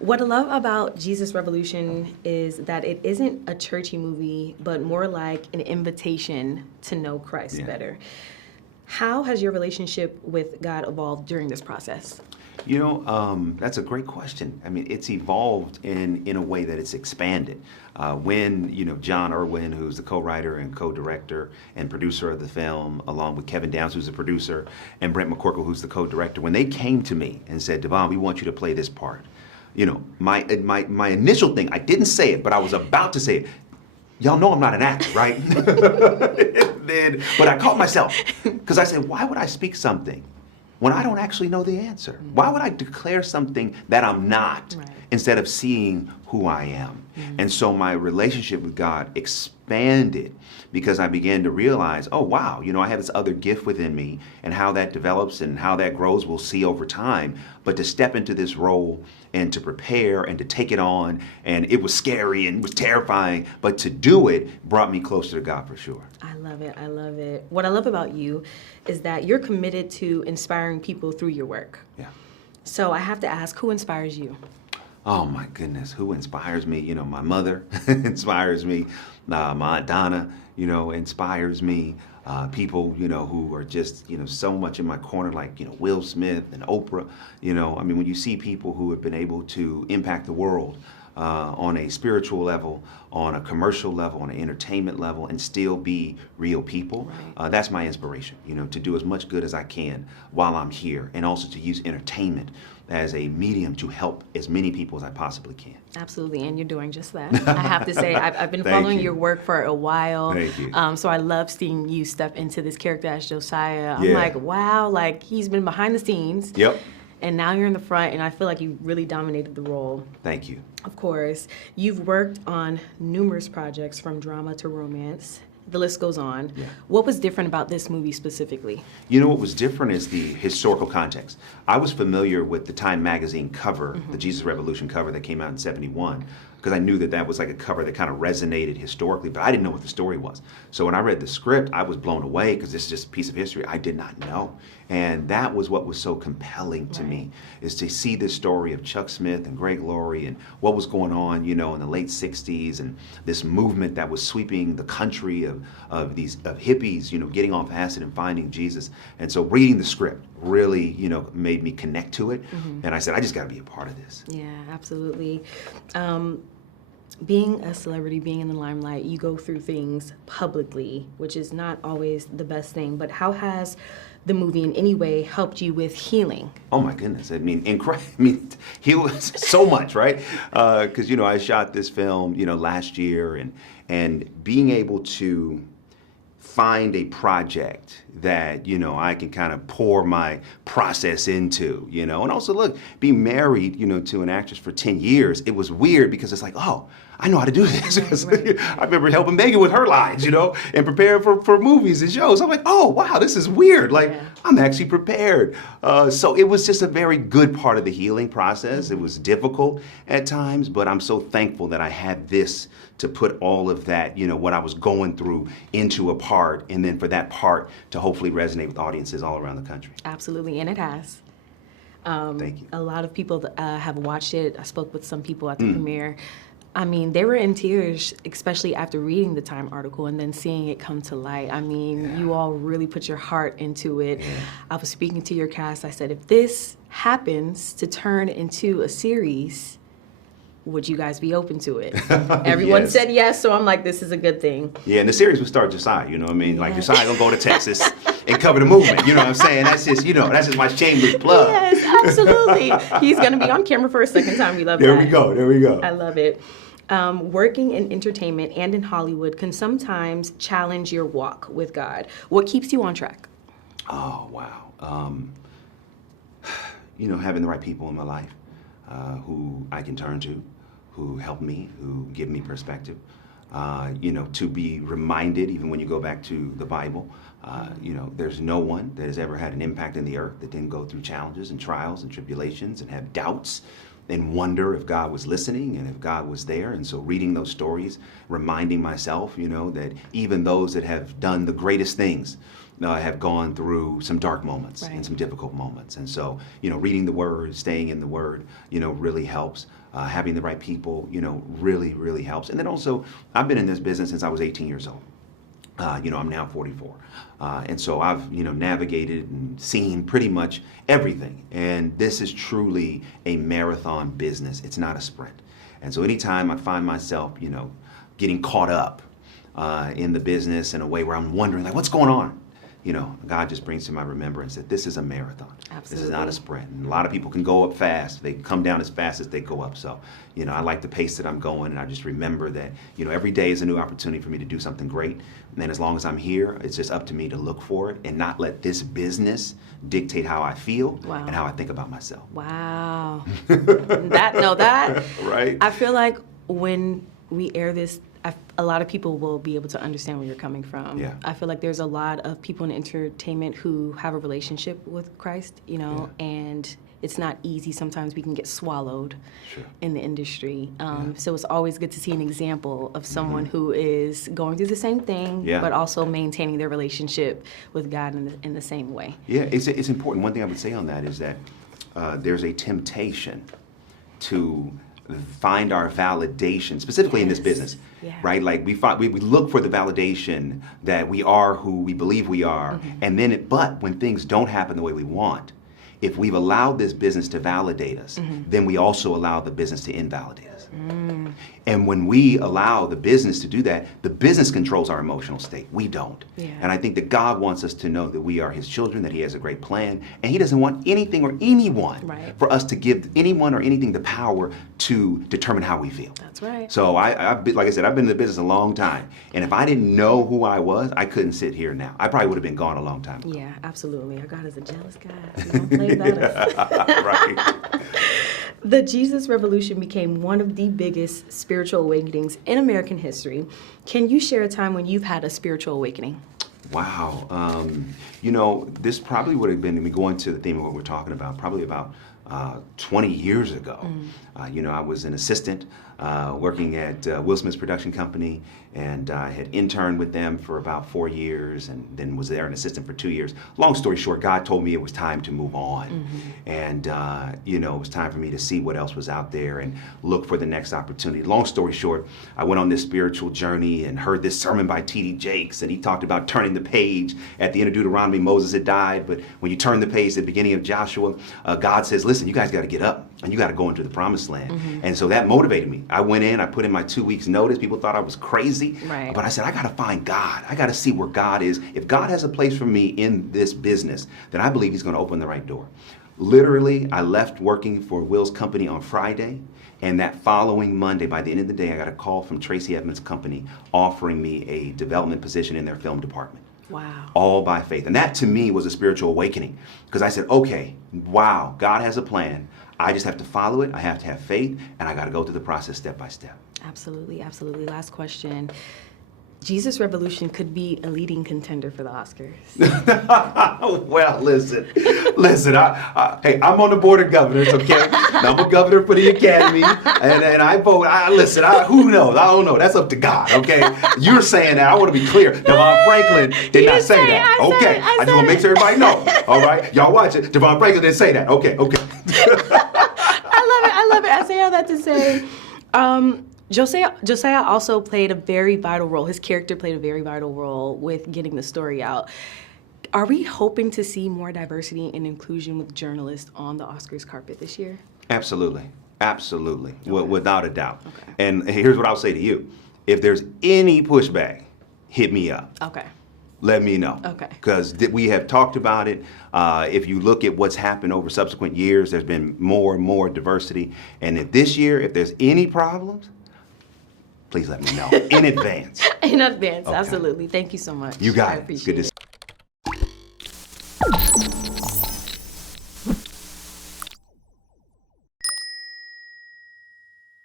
What I love about Jesus Revolution is that it isn't a churchy movie, but more like an invitation to know Christ better. How has your relationship with God evolved during this process? That's a great question. I mean, it's evolved in a way that it's expanded. When, John Irwin, who's the co-writer and co-director and producer of the film, along with Kevin Downs, who's the producer, and Brent McCorkle, who's the co-director, when they came to me and said, Devon, we want you to play this part. My initial thing, I didn't say it, but I was about to say it. Y'all know I'm not an actor, right? But I caught myself because I said, why would I speak something when I don't actually know the answer? Why would I declare something that I'm not instead of seeing who I am? And so my relationship with God expanded because I began to realize, oh, wow, I have this other gift within me, and how that develops and how that grows, we'll see over time. But to step into this role and to prepare and to take it on, and it was scary and it was terrifying, but to do it brought me closer to God for sure. I love it. I love it. What I love about you is that you're committed to inspiring people through your work. Yeah. So I have to ask, who inspires you? Oh my goodness, who inspires me? My mother inspires me. My Aunt Donna, inspires me. People, who are just, so much in my corner, like, Will Smith and Oprah. When you see people who have been able to impact the world on a spiritual level, on a commercial level, on an entertainment level, and still be real people, that's my inspiration, to do as much good as I can while I'm here, and also to use entertainment as a medium to help as many people as I possibly can. Absolutely, and you're doing just that. I have to say, I've been following your work for a while. Thank you. So I love seeing you step into this character as Josiah. I'm like, wow, like he's been behind the scenes. Yep. And now you're in the front, and I feel like you really dominated the role. Thank you. Of course. You've worked on numerous projects, from drama to romance. The list goes on. Yeah. What was different about this movie specifically? What was different is the historical context. I was familiar with the Time magazine cover, the Jesus Revolution cover that came out in '71, because I knew that was like a cover that kind of resonated historically, but I didn't know what the story was. So when I read the script, I was blown away because this is just a piece of history I did not know. And that was what was so compelling to me, is to see this story of Chuck Smith and Greg Laurie and what was going on, in the late '60s, and this movement that was sweeping the country of hippies, getting off acid and finding Jesus. And so reading the script really, made me connect to it. And I said, I just got to be a part of this. Yeah, absolutely. Being a celebrity, being in the limelight, you go through things publicly, which is not always the best thing. But how has the movie in any way helped you with healing? Oh my goodness! Healed so much, right? Because I shot this film, last year, and being able to find a project that, I can kind of pour my process into, and also look, being married, to an actress for 10 years, it was weird because it's like, oh, I know how to do this. I remember helping Megan with her lines, and preparing for movies and shows. I'm like, oh, wow, this is weird. Like, I'm actually prepared. So it was just a very good part of the healing process. It was difficult at times, but I'm so thankful that I had this to put all of that, what I was going through into a part, and then for that part to hopefully resonate with audiences all around the country. Absolutely, and it has. Thank you. A lot of people have watched it. I spoke with some people at the premiere. They were in tears, especially after reading the Time article and then seeing it come to light. You all really put your heart into it. I was speaking to your cast. I said, if this happens to turn into a series, would you guys be open to it? Everyone said yes, so I'm like, this is a good thing. Yeah, and the series would start Josiah, Like Josiah gonna go to Texas and cover the movement, you know what I'm saying? That's just, that's just my shameless plug. Yes, absolutely. He's gonna be on camera for a second time. We love that. There we go. I love it. Working in entertainment and in Hollywood can sometimes challenge your walk with God. What keeps you on track? Oh, wow. Having the right people in my life who I can turn to, who help me, who give me perspective. To be reminded, even when you go back to the Bible, there's no one that has ever had an impact in the earth that didn't go through challenges and trials and tribulations and have doubts and wonder if God was listening and if God was there. And so reading those stories, reminding myself, that even those that have done the greatest things, have gone through some dark moments Right. and some difficult moments. And so, reading the Word, staying in the Word, really helps. Having the right people, really, really helps. And then also, I've been in this business since I was 18 years old. I'm now 44. And so I've, navigated and seen pretty much everything. And this is truly a marathon business. It's not a sprint. And so anytime I find myself, getting caught up in the business in a way where I'm wondering, like, what's going on? God just brings to my remembrance that this is a marathon. Absolutely. This is not a sprint. And a lot of people can go up fast. They come down as fast as they go up. So, I like the pace that I'm going, and I just remember that, every day is a new opportunity for me to do something great. And then as long as I'm here, it's just up to me to look for it and not let this business dictate how I feel Wow. and how I think about myself. Wow. that. Right? I feel like when we air this, a lot of people will be able to understand where you're coming from. Yeah. I feel like there's a lot of people in entertainment who have a relationship with Christ, and it's not easy. Sometimes we can get swallowed Sure. in the industry. So it's always good to see an example of someone who is going through the same thing, Yeah. but also maintaining their relationship with God in the same way. Yeah, it's important. One thing I would say on that is that there's a temptation to find our validation, specifically in this Yes. business, Yeah. right? Like we look for the validation that we are who we believe we are, and then but when things don't happen the way we want, if we've allowed this business to validate us, then we also allow the business to invalidate us. And when we allow the business to do that, the business controls our emotional state. We don't. Yeah. And I think that God wants us to know that we are His children, that He has a great plan, and He doesn't want anything or anyone Right. for us to give anyone or anything the power to determine how we feel. That's right. So I've been, like I said, I've been in the business a long time, and if I didn't know who I was, I couldn't sit here now. I probably would have been gone a long time ago. Yeah, absolutely. Our God is a jealous God. So don't play that. Right. The Jesus Revolution became one of the biggest spiritual awakenings in American history. Can you share a time when you've had a spiritual awakening? Wow. This probably would have been, going to the theme of what we're talking about, probably about 20 years ago. I was an assistant working at Will Smith's production company, and I had interned with them for about 4 years and then was there an assistant for 2 years. Long story short, God told me it was time to move on. And, it was time for me to see what else was out there and look for the next opportunity. Long story short, I went on this spiritual journey and heard this sermon by T.D. Jakes, and he talked about turning the page. At the end of Deuteronomy, Moses had died, but when you turn the page at the beginning of Joshua, God says, listen, you guys got to get up and you got to go into the promised land. And so that motivated me. I went in, I put in my 2 weeks notice. People thought I was crazy, Right. but I said, I got to find God. I got to see where God is. If God has a place for me in this business, then I believe He's going to open the right door. Literally, I left working for Will's company on Friday, and that following Monday, by the end of the day, I got a call from Tracy Edmonds' company offering me a development position in their film department. Wow. All by faith. And that to me was a spiritual awakening, because I said, okay, wow, God has a plan. I just have to follow it. I have to have faith, and I got to go through the process step by step. Absolutely, absolutely. Last question. Jesus Revolution could be a leading contender for the Oscars. Well, listen. Hey, I'm on the board of governors, okay? I'm a governor for the Academy, and I vote. Who knows? I don't know. That's up to God, okay? You're saying that. I want to be clear. Devon Franklin did not say that. Okay, I just want to make sure everybody knows. All right, y'all watch it. Devon Franklin didn't say that. Okay. I love it. I say all that to say, Josiah also played a very vital role. His character played a very vital role with getting the story out. Are we hoping to see more diversity and inclusion with journalists on the Oscars carpet this year? Absolutely. Okay. Without a doubt. Okay. And here's what I'll say to you. If there's any pushback, hit me up. Okay. Let me know. Okay. Because we have talked about it. If you look at what's happened over subsequent years, there's been more and more diversity. And if this year, if there's any problems, please let me know in advance. In advance, Okay. absolutely. Thank you so much. You got I it. appreciate Good to it. see you.